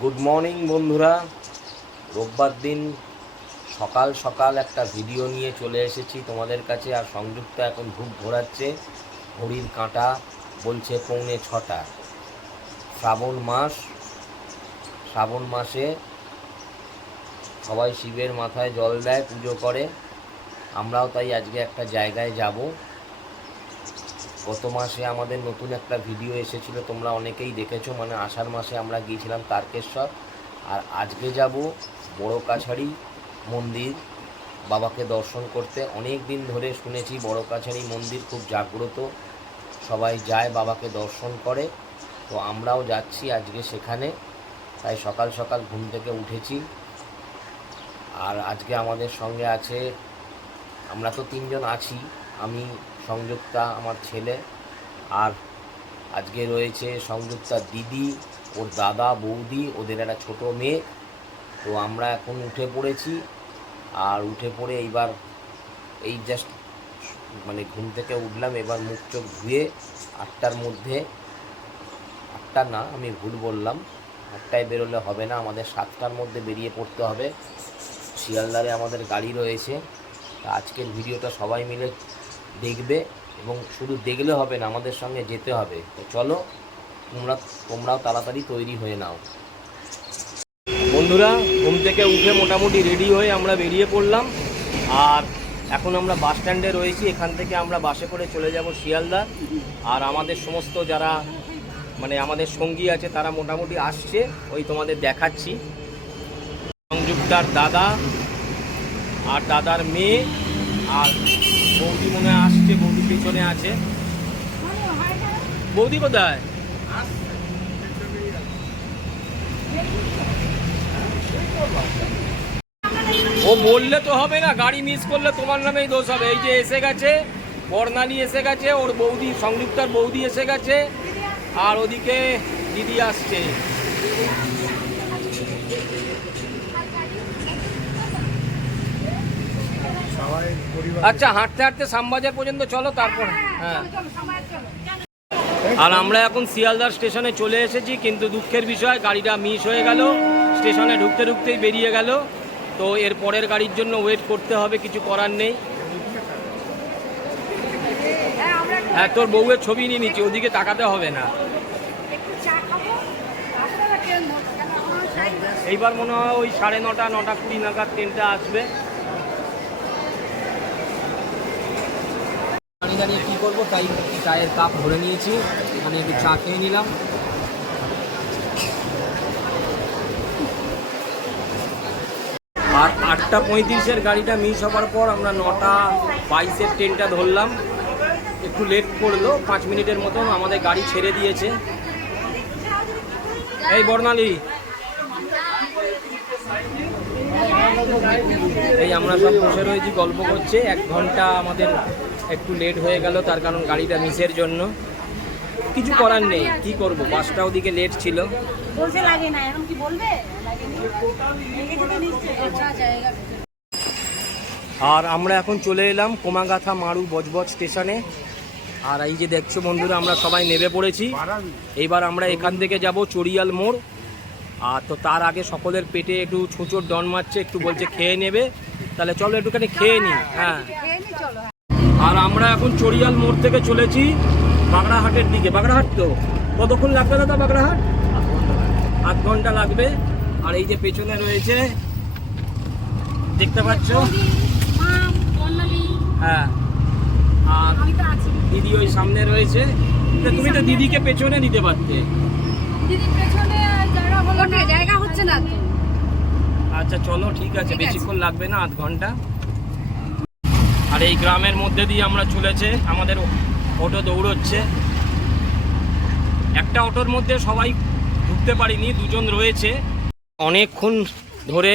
Good morning বন্ধুরা। রোববার দিন সকাল সকাল একটা ভিডিও নিয়ে চলে এসেছি তোমাদের কাছে। আর সংযুক্ত এখন ধূপ ঘোরাচ্ছে, ঘড়ির কাঁটা বলছে 6:45। শ্রাবণ মাসে সবাই শিবের মাথায় জল দেয়, পুজো করে। আমরাও তাই আজকে একটা জায়গায় যাব। গত মাসে আমাদের নতুন একটা ভিডিও এসেছিল, তোমরা অনেকেই দেখেছো। মানে আষাঢ় মাসে আমরা গিয়েছিলাম তারকেশ্বর, আর আজকে যাব বড় কাছারি মন্দির বাবাকে দর্শন করতে। অনেক দিন ধরে শুনেছি বড় কাছারি মন্দির খুব জাগ্রত, সবাই যায় বাবাকে দর্শন করে। তো আমরাও যাচ্ছি আজকে সেখানে। তাই সকাল সকাল ঘুম থেকে উঠেছি। আর আজকে আমাদের সঙ্গে আছে, আমরা তো 3 জন আছি, আমি, সংযুক্তা, আমার ছেলে, আর আজকে রয়েছে সংযুক্তার দিদি, ওর দাদা, বৌদি, ওদের একটা ছোটো মেয়ে। তো আমরা এখন উঠে পড়েছি। আর উঠে পড়ে এইবার এই জাস্ট মানে ঘুম থেকে উঠলাম। এবার মুখ চোখ ধুয়ে 8টার মধ্যে, 8টা না, আমি ভুল বললাম, 8টায় বেরোলে হবে না, আমাদের 7টার মধ্যে বেরিয়ে পড়তে হবে। শিয়ালদারে আমাদের গাড়ি রয়েছে। তা আজকের ভিডিওটা সবাই মিলে দেখবে, এবং শুধু দেখলে হবে না, আমাদের সঙ্গে যেতে হবে। তো চলো, তোমরাও তাড়াতাড়ি তৈরি হয়ে নাও। বন্ধুরা, ঘুম থেকে উঠে মোটামুটি রেডি হয়ে আমরা বেরিয়ে পড়লাম। আর এখন আমরা বাস স্ট্যান্ডে রয়েছি। এখান থেকে আমরা বাসে করে চলে যাব শিয়ালদা। আর আমাদের সমস্ত যারা মানে আমাদের সঙ্গী আছে তারা মোটামুটি আসছে, ওই তোমাদের দেখাচ্ছি। সংযুক্তার দাদা আর দাদার মেয়ে, আর বৌদি মনে হয় আসছে, বৌদি পেছনে আছে। বৌদি কোথায়? ও বললে তো হবে না, গাড়ি মিস করলে তোমার নামেই দোষ হবে। এই যে এসে গেছে বর্ণালী, এসে গেছে ওর বৌদি, সংযুক্তার বৌদি এসে গেছে, আর ওদিকে দিদি আসছে। আচ্ছা, হাঁটতে হাঁটতে শ্যামবাজার পর্যন্ত চলো, তারপর হ্যাঁ। আর আমরা এখন শিয়ালদার স্টেশনে চলে এসেছি, কিন্তু দুঃখের বিষয় গাড়িটা মিস হয়ে গেল। স্টেশনে ঢুকতে ঢুকতেই বেরিয়ে গেল। তো এর পরের গাড়ির জন্য ওয়েট করতে হবে, কিছু করার নেই। হ্যাঁ, তোর বউয়ের ছবি নিয়ে নিচ্ছি, ওদিকে তাকাতে হবে না। এইবার মনে হয় ওই 9:30, 9:20 নাগাদ ট্রেনটা আসবে। দাঁড়িয়ে কী করবো, তাই চায়ের কাপ ভরে নিয়েছি, মানে একটু চা খেয়ে নিলাম। আর 8:35-এর গাড়িটা মিস হওয়ার পর আমরা 9:22-এর ট্রেনটা ধরলাম। একটু লেট করলো, 5 মিনিটের মতন। আমাদের গাড়ি ছেড়ে দিয়েছে। এই বর্ণালী, এই আমরা সব বসে রয়েছি, গল্প করছে। 1 ঘন্টা আমাদের একটু লেট হয়ে গেল, তার কারণ গাড়িটা মিসের জন্য। কিছু করার নেই, কি করব, বাসটা ওদিকে লেট ছিল। আর আমরা এখন চলে এলাম কোমাগাথা মারু বজবজ স্টেশনে। আর এই যে দেখছো বন্ধুরা, আমরা সবাই নেমে পড়েছি। এইবার আমরা এখান থেকে যাব চড়িয়াল মোড়। আর তো তার আগে সকলের পেটে একটু ছুঁচোর ডন মারছে, একটু বলছে খেয়ে নেবে। তাহলে চলো একটুখানি খেয়ে নিই। হ্যাঁ, আর আমরা এখন চড়িয়াল মোড় থেকে চলেছি বাগড়াহাটের দিকে। বাগড়াহাট তো কতক্ষণ লাগবে দাদা? বাগড়াহাট 8 ঘন্টা লাগবে। আর এই যে পেছনে রয়েছে, দেখতে পাচ্ছ, হ্যাঁ, আর দিদি ওই সামনে রয়েছে। তুমি তো দিদিকে পেছনে নিতে পারতে। আচ্ছা চলো, ঠিক আছে, বেশিক্ষণ লাগবে না, 8 ঘন্টা। আর এই গ্রামের মধ্যে দিয়ে আমরা চলেছে, আমাদের অটো দৌড়চ্ছে। একটা অটোর মধ্যে সবাই ঢুকতে পারিনি, 2 জন রয়েছে। অনেকক্ষণ ধরে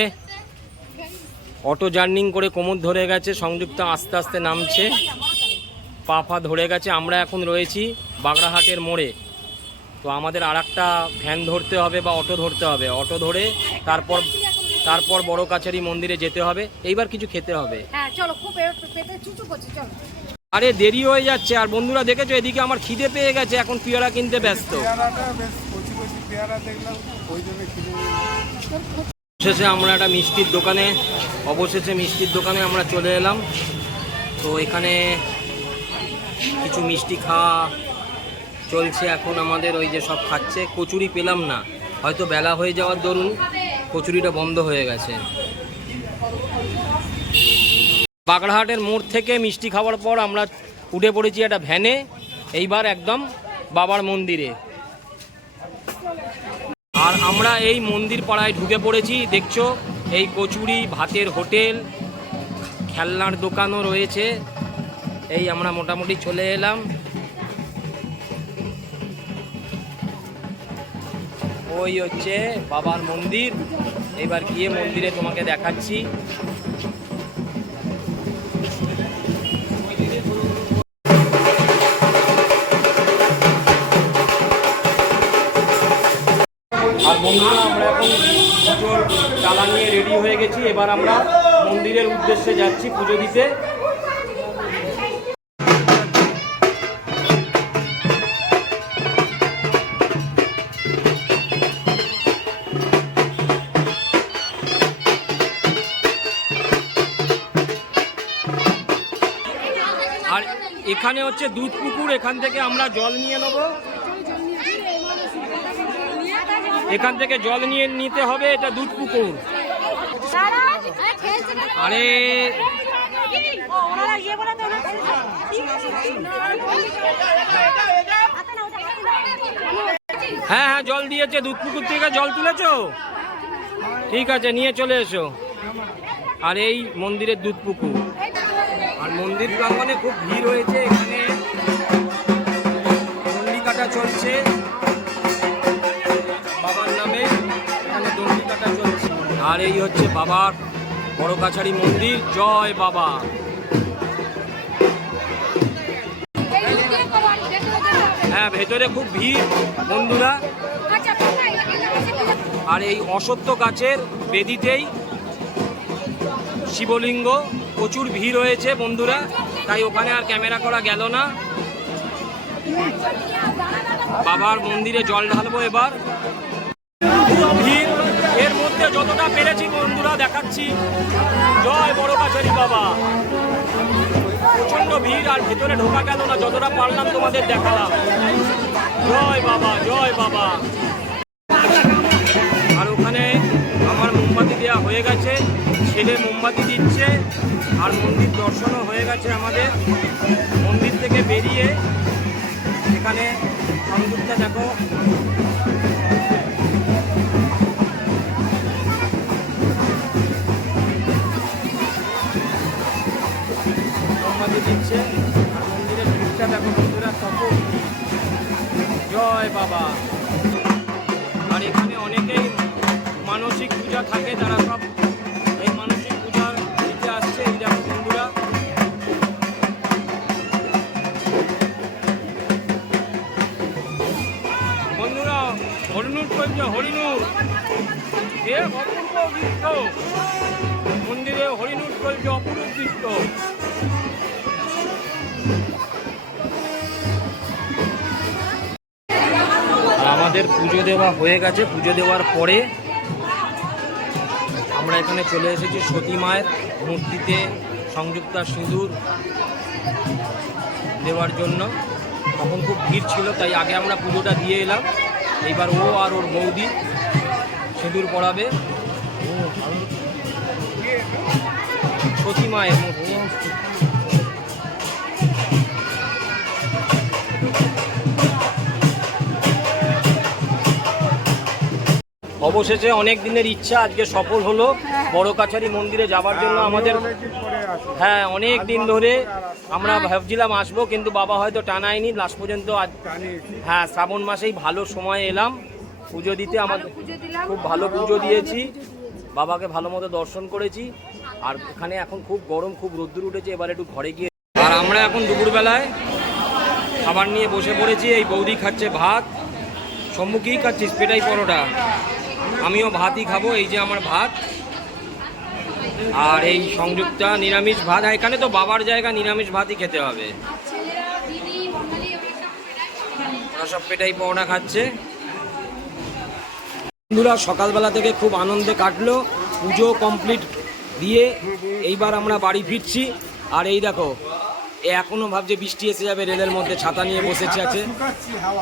অটো জার্নিং করে কোমর ধরে গেছে। সংযুক্ত আস্তে আস্তে নামছে, পা ধরে গেছে। আমরা এখন রয়েছি বাগড়াহাটের মোড়ে। তো আমাদের আর একটা ভ্যান ধরতে হবে বা অটো ধরতে হবে। অটো ধরে তারপর বড় কাছারি মন্দিরে যেতে হবে। এইবার কিছু খেতে হবে। আরে দেরি হয়ে যাচ্ছে। আর বন্ধুরা দেখেছো, এদিকে আমার খিদে পেয়ে গেছে, এখন পেয়ারা কিনতে ব্যস্ত। চেহারা দেখলাম ওই জন্য কিনে নিলাম। অবশেষে আমরা একটা মিষ্টির দোকানে আমরা চলে এলাম। তো এখানে কিছু মিষ্টি খাওয়া চলছে এখন আমাদের, ওই যে সব খাচ্ছে। কচুরি পেলাম না, হয়তো বেলা হয়ে যাওয়ার দরুন কচুরিটা বন্ধ হয়ে গেছে। বাগড়াহাটের মোড় থেকে মিষ্টি খাওয়ার পর আমরা উঠে পড়েছি একটা ভ্যানে, এইবার একদম বাবার মন্দিরে। আর আমরা এই মন্দির পাড়ায় ঢুকে পড়েছি। দেখছো এই কচুরি, ভাতের হোটেল, খেলনার দোকানও রয়েছে। এই আমরা মোটামুটি চলে এলাম। ওই হচ্ছে বাবার মন্দির। এবার গিয়ে মন্দিরে তোমাকে দেখাচ্ছি। আর বন্ধুরা আমরা এখন পুজোর চালা নিয়ে রেডি হয়ে গেছি। এবার আমরা মন্দিরের উদ্দেশ্যে যাচ্ছি পুজো দিতে। আর এখানে হচ্ছে দুধ পুকুর, এখান থেকে আমরা জল নিয়ে নেব। এখান থেকে জল নিয়ে নিতে হবে, এটা দুধ পুকুর। আরে হ্যাঁ হ্যাঁ, জল দিয়েছে, দুধ পুকুর থেকে জল তুলেছো, ঠিক আছে নিয়ে চলে এসো। আর এই মন্দিরের দুধ পুকুর। আর মন্দির প্রাঙ্গণে খুব ভিড় হয়েছে, এখানে দণ্ডি কাটা চলছে বাবার নামে, এখানে দণ্ডি কাটা চলছে। আর এই হচ্ছে বাবার বড় কাছারি মন্দির। জয় বাবা। হ্যাঁ, ভেতরে খুব ভিড় বন্ধুরা। আর এই অশ্বত্থ গাছের বেদিতেই শিবলিঙ্গ, প্রচুর ভিড় হয়েছে বন্ধুরা, তাই ওখানে আর ক্যামেরা করা গেল না। বাবার মন্দিরে জল ঢালবো এবার। খুব ভিড়, এর মধ্যে যতটা পেরেছি বন্ধুরা দেখাচ্ছি। জয় বড় কাছারি বাবা। প্রচন্ড ভিড়, আর ভেতরে ঢোকা গেল না, যতটা পারলাম তোমাদের দেখালাম। জয় বাবা, জয় বাবা। আর ওখানে আমার মোমবাতি দেওয়া হয়ে গেছে, ছেলে মোমবাতি দিচ্ছে। আর মন্দির দর্শনও হয়ে গেছে আমাদের। মন্দির থেকে বেরিয়ে এখানে সংযুক্তা দেখো, মোমবাতি দিচ্ছে। আর মন্দিরের ভিড়টা দেখো বন্ধুরা, কত জয় বাবা। আর এখানে অনেকেই মানসিক পূজা থাকে, তারা সব এই মানসিক পূজা দিতে আসছে। এই দেখো বন্ধুরা, বন্ধুরা হরিণুর চলছে, হরিণুর। এ অপূর্ব দৃশ্য, মন্দিরে হরিণুর চলছে, অপূর্ব দৃশ্য। আমাদের পুজো দেওয়া হয়ে গেছে। পুজো দেওয়ার পরে আমরা এখানে চলে এসেছি সতী মায়ের মূর্তিতে সংযুক্তা সিঁদুর দেওয়ার জন্য। তখন খুব ভিড় ছিল, তাই আগে আমরা পুজোটা দিয়ে এলাম। এইবার ও আর ওর বৌদি সিঁদুর পরাবে সতী মায়ের মূর্তি। অবশেষে অনেক দিনের ইচ্ছা আজকে সফল হলো, বড় কাছারি মন্দিরে যাবার জন্য আমাদের। হ্যাঁ, অনেক দিন ধরে আমরা ভাবছিলাম আসবো, কিন্তু বাবা হয়তো টানায়নি লাস্ট পর্যন্ত। হ্যাঁ, শ্রাবণ মাসেই ভালো সময় এলাম পুজো দিতে। আমাদের খুব ভালো পুজো দিয়েছি, বাবাকে ভালো মতো দর্শন করেছি। আর এখানে এখন খুব গরম, খুব রোদ্দুর উঠেছে। এবার একটু ঘরে গিয়ে, আর আমরা এখন দুপুরবেলায় খাবার নিয়ে বসে পড়েছি। এই বৌদি খাচ্ছে ভাত। সম্মু কী খাচ্ছিস? পেটাই পরোটা। আমিও ভাতই খাবো, এই যে আমার ভাত। আর এই সংযুক্তা নিরামিষ ভাত। এখানে তো বাবার জায়গা, নিরামিষ ভাতই খেতে হবে। ওরা সব পেটাই পরোটা খাচ্ছে। বন্ধুরা সকালবেলা থেকে খুব আনন্দে কাটলো, পুজো কমপ্লিট দিয়ে এইবার আমরা বাড়ি ফিরছি। আর এই দেখো এ এখনো ভাবছে বৃষ্টি এসে যাবে, রেলের মধ্যে ছাতা নিয়ে বসেছে আছে।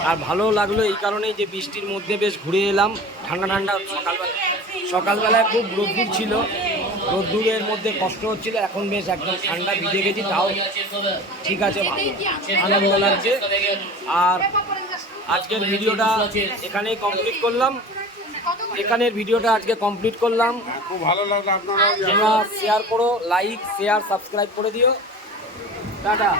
আর ভালো লাগলো এই কারণেই যে বৃষ্টির মধ্যে বেশ ঘুরে এলাম, ঠান্ডা ঠান্ডা। সকালবেলায় খুব রোদ্দুর ছিল, রোদ্দুরের মধ্যে কষ্ট হচ্ছিল, এখন বেশ একদম ঠান্ডা ভিজে গেছি, তাও ঠিক আছে, আনন্দ লাগছে। আর আজকের ভিডিওটা এখানেই কমপ্লিট করলাম, খুব ভালো লাগলো আপনারা তোমরা শেয়ার করো, লাইক শেয়ার সাবস্ক্রাইব করে দিও। টাটা।